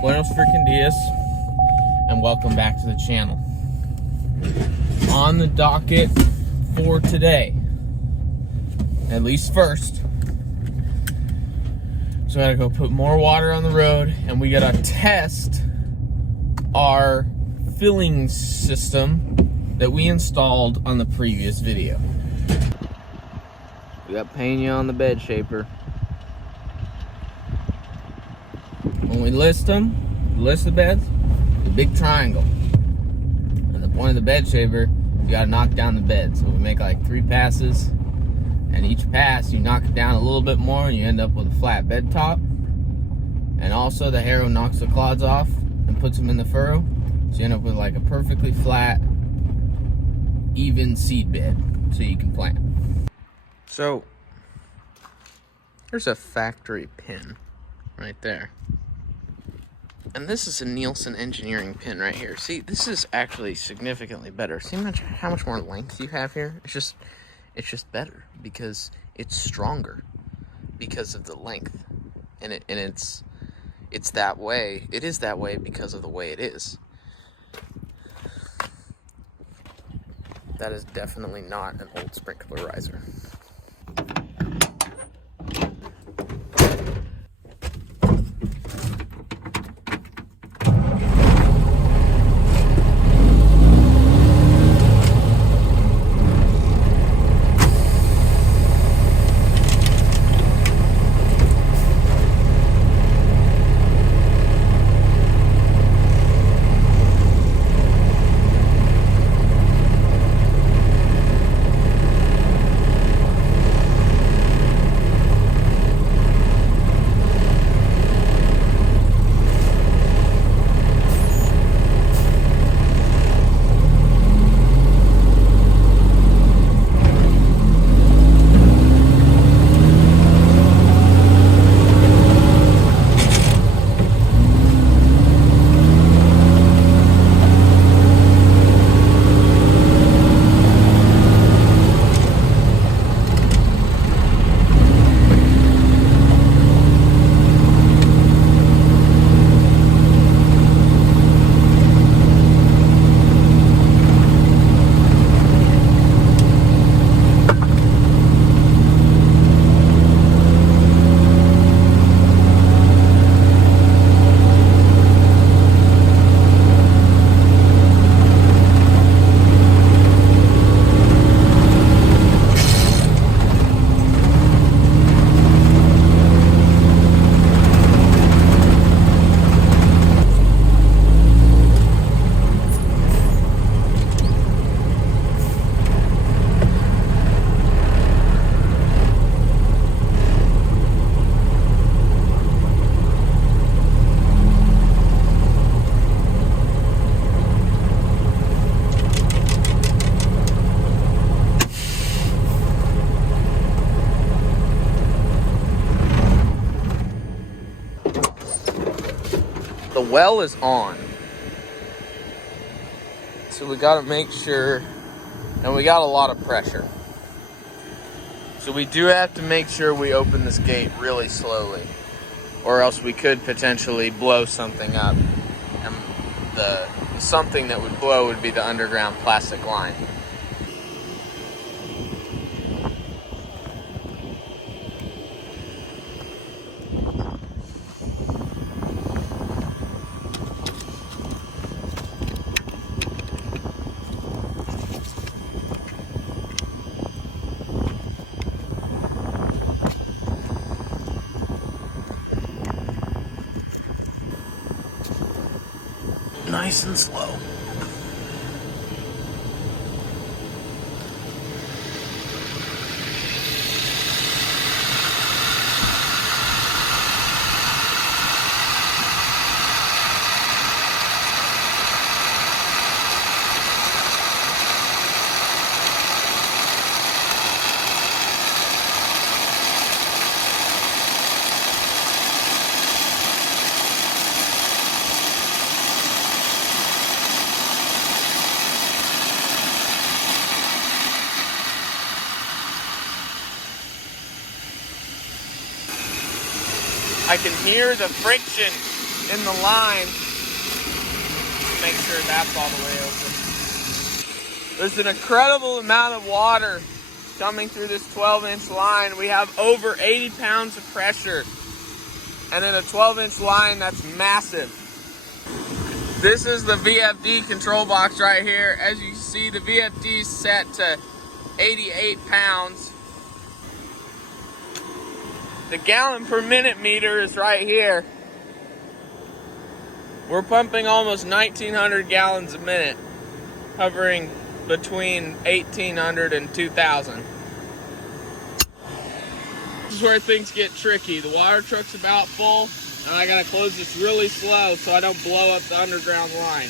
Buenos freaking dias, and welcome back to the channel. On the docket for today, at least first, so I gotta go put more water on the road, and we gotta test our filling system that we installed on the previous video. We got Pena on the bed shaper. When we list them, list the beds, the big triangle. And the point of the bed shaper, you gotta knock down the bed. So we make like 3 passes, and each pass you knock it down a little bit more and you end up with a flat bed top. And also the harrow knocks the clods off and puts them in the furrow. So you end up with like a perfectly flat, even seed bed so you can plant. So there's a factory pin right there. And this is a Nielsen engineering pin right here. See, this is actually significantly better. See how much more length you have here? It's just better because it's stronger because of the length. And it's that way. It is that way because of the way it is. That is definitely not an old sprinkler riser. The well is on, so we got to make sure, and we got a lot of pressure, so we do have to make sure we open this gate really slowly, or else we could potentially blow something up, and the something that would blow would be the underground plastic line. Nice and slow. I can hear the friction in the line. Make sure that's all the way open. There's an incredible amount of water coming through this 12-inch line. We have over 80 pounds of pressure. And in a 12-inch line, that's massive. This is the VFD control box right here. As you see, the VFD is set to 88 pounds. The gallon per minute meter is right here. We're pumping almost 1,900 gallons a minute, hovering between 1,800 and 2,000. This is where things get tricky. The water truck's about full, and I gotta close this really slow so I don't blow up the underground line.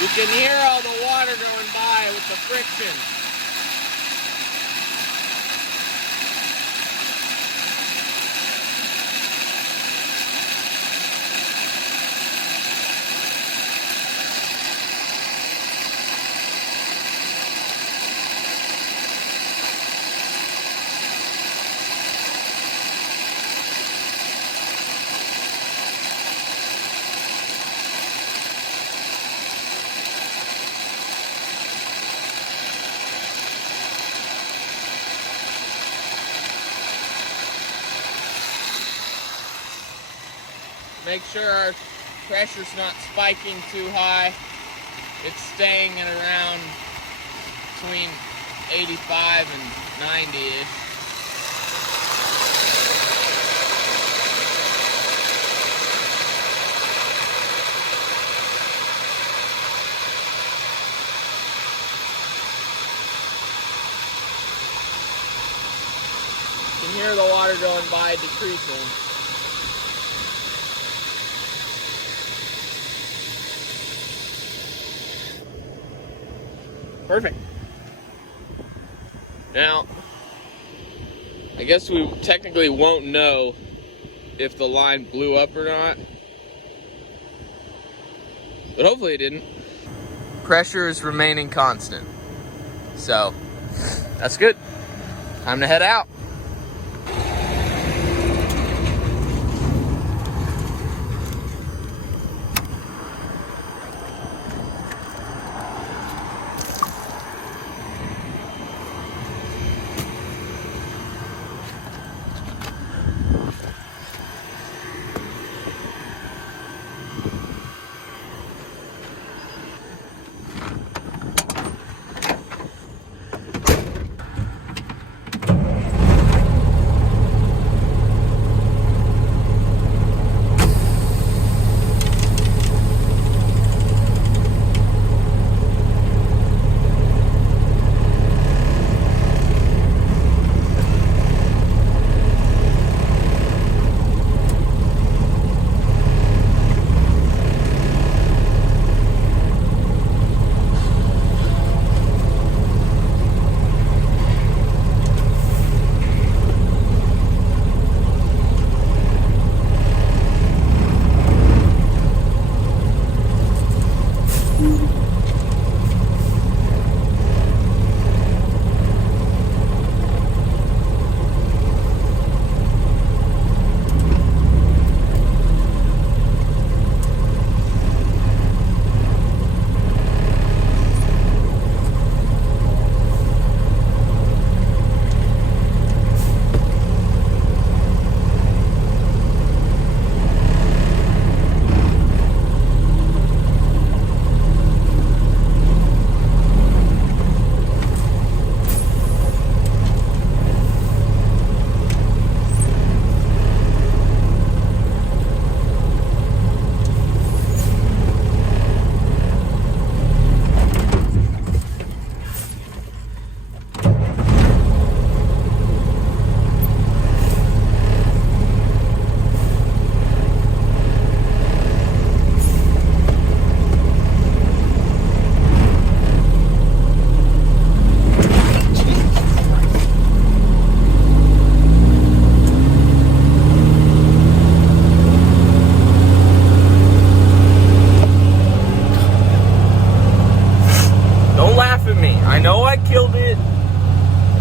You can hear all the water going by with the friction. Make sure our pressure's not spiking too high. It's staying at around between 85 and 90-ish. You can hear the water going by decreasing. Perfect. Now, I guess we technically won't know if the line blew up or not, but hopefully it didn't. Pressure is remaining constant, so that's good. Time to head out.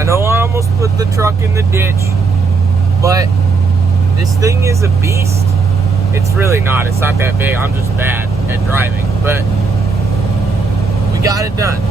I know I almost put the truck in the ditch, but this thing is a beast. It's really not. It's not that big. I'm just bad at driving, but we got it done.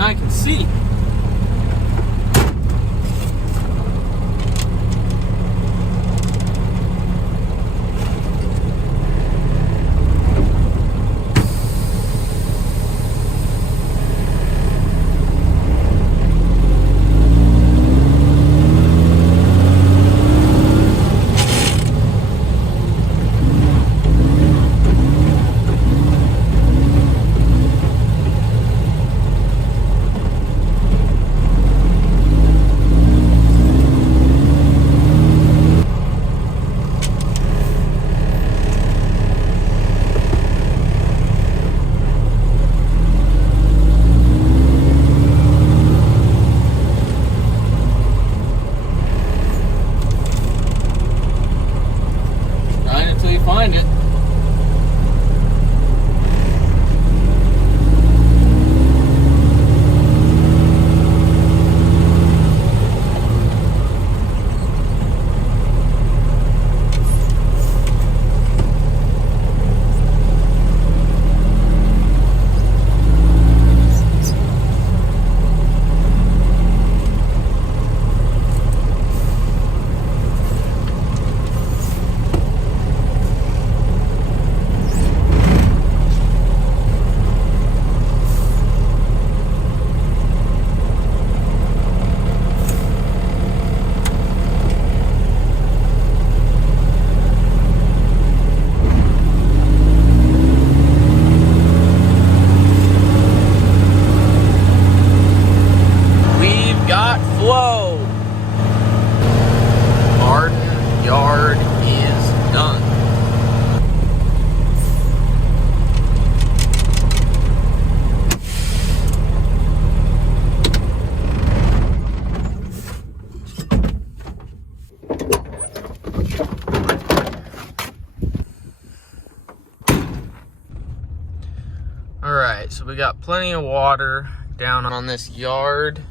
I can see. Find it. Alright, so we got plenty of water down on this yard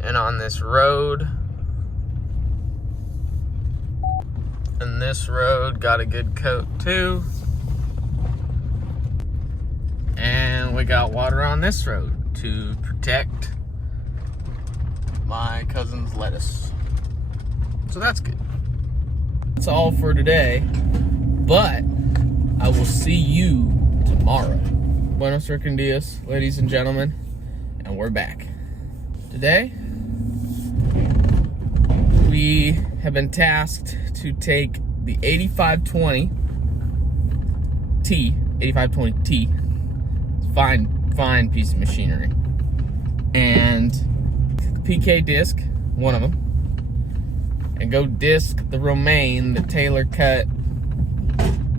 and on this road. And this road got a good coat too. And we got water on this road to protect my cousin's lettuce. So that's good. That's all for today, but I will see you tomorrow. Buenos dias, ladies and gentlemen, and we're back. Today, we have been tasked to take the 8520T, fine piece of machinery, and the PK disc, one of them, and go disc the Romaine that Taylor cut.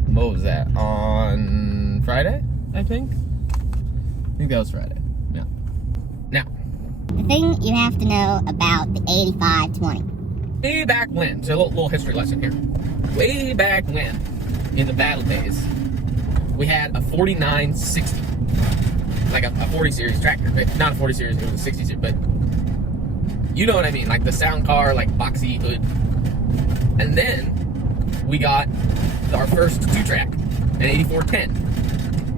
What was that, on Friday, I think? I think that was Friday, yeah. Now, the thing you have to know about the 8520. Way back when, so a little history lesson here. Way back when, in the battle days, we had a 4960. Like a 40 series tractor, but not a 40 series, it was a 60 series, but you know what I mean, like the sound car, like boxy hood. And then we got our first 2-track, an 8410.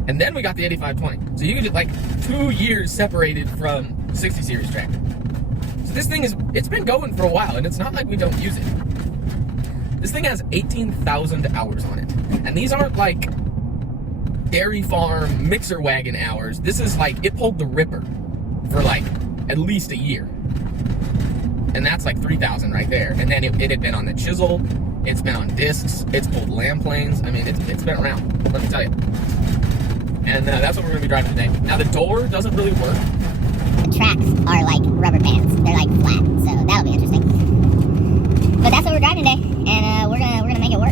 And then we got the 8520. So you can get like 2 years separated from 60 series tractor. So this thing it's been going for a while, and it's not like we don't use it. This thing has 18,000 hours on it. And these aren't like dairy farm mixer wagon hours. This is like, it pulled the Ripper for like at least a year. And that's like 3,000 right there. And then it had been on the chisel, it's been on discs, it's pulled lamb planes. I mean, it's been around, let me tell you. And that's what we're gonna be driving today. Now the door doesn't really work. The tracks are like rubber bands. They're like flat, so that'll be interesting. But that's what we're driving today, and we're gonna make it work.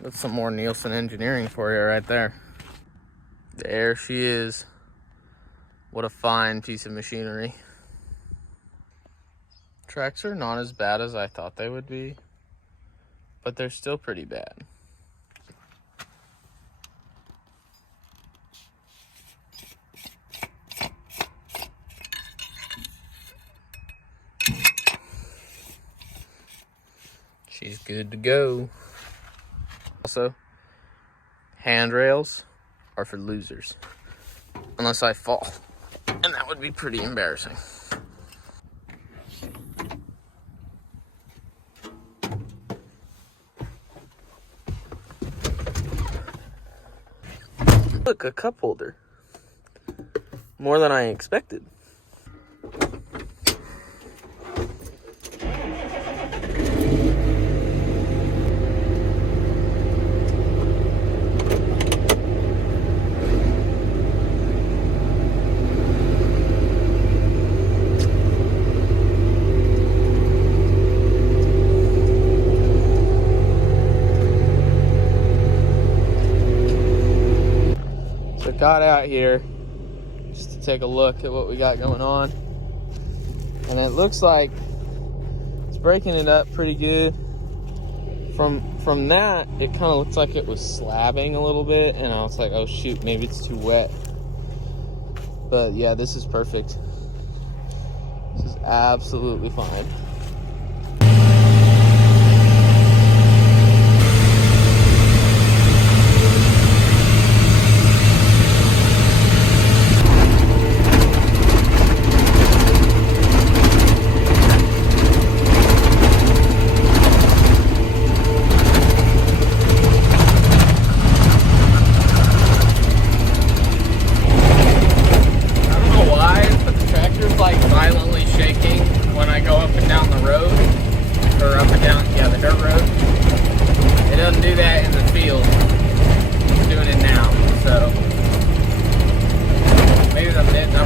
That's some more Nielsen engineering for you right there. There she is. What a fine piece of machinery. Tracks are not as bad as I thought they would be, but they're still pretty bad. She's good to go. Also, handrails are for losers. Unless I fall. And that would be pretty embarrassing. Look, a cup holder. More than I expected. Got out here just to take a look at what we got going on, and it looks like it's breaking it up pretty good. From that, it kind of looks like it was slabbing a little bit, and I was like, oh shoot, maybe it's too wet. But yeah, this is perfect. This is absolutely fine.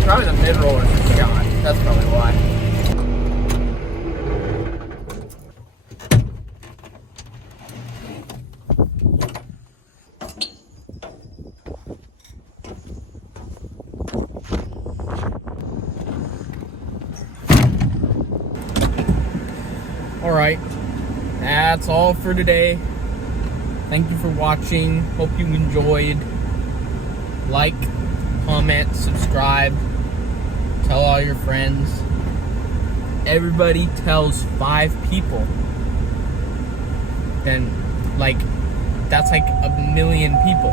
Probably the mid-roller is shot. That's probably why. Alright, that's all for today. Thank you for watching. Hope you enjoyed. Like, comment, subscribe. Tell all your friends. Everybody tells 5 people. Then, like, that's like 1 million people.